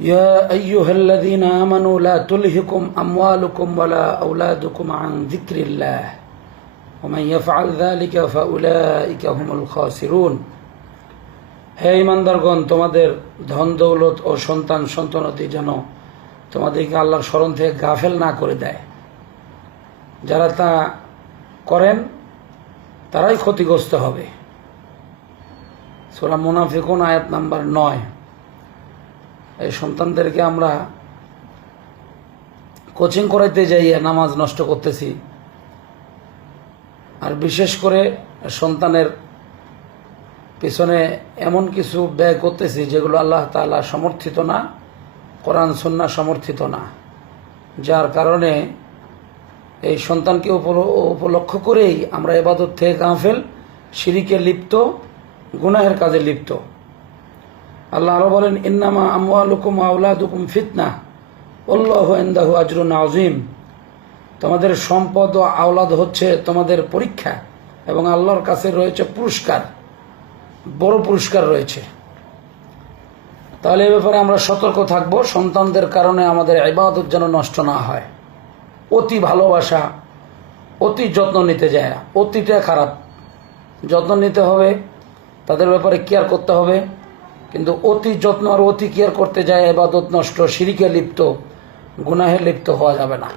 يا أيها الذين آمنوا لا تلهكم أموالكم ولا أولادكم عن ذكر الله ومن يفعل ذلك فأولئك هم الخاسرون হে ইমানদারগণ তোমাদের ধন দৌলত ও সন্তান সন্তানতি যেন তোমাদেরকে আল্লাহর স্মরণ থেকে গাফেল না করে দেয় যারা তা করেন তারাই ক্ষতিগ্রস্ত হবে সোরা মুনাফিকুন আয়াত নাম্বার নয় এই সন্তানদেরকে আমরা কোচিং করাইতে যাইয়া নামাজ নষ্ট করতেছি। আর বিশেষ করে সন্তানের পিছনে এমন কিছু ব্যয় করতেছি, যেগুলো আল্লাহ তাআলা সমর্থিত না, কোরআন সন্না সমর্থিত না। যার কারণে এই সন্তানকে উপল- উপলক্ষ করেই আমরা এবাদত থেকে গাফেল সিঁড়িকে লিপ্ত, গুনাহের কাজে লিপ্ত। আল্লাহ আরও বলেন, ইন্নামা আমওয়ালুকুম আওলাদুকুম ফিতনা। আল্লাহ ইন্দাহু আজরুন আজিম তোমাদের সম্পদ ও আওলাদ হচ্ছে তোমাদের পরীক্ষা এবং আল্লাহর কাছে রয়েছে পুরস্কার, বড় পুরস্কার রয়েছে। তাহলে এ ব্যাপারে আমরা সতর্ক থাকব। সন্তানদের কারণে আমাদের ইবাদত যেন নষ্ট না হয়। অতি ভালোবাসা, অতি যত্ন নিতে যায়। অতিটা খারাপ। যত্ন নিতে হবে, তাদের ব্যাপারে কেয়ার করতে হবে। কিন্তু অতি যত্ন আর অতি কেয়ার করতে যায়, এবাদত নষ্ট সিঁড়িকে লিপ্ত, গুনাহে লিপ্ত হওয়া যাবে না।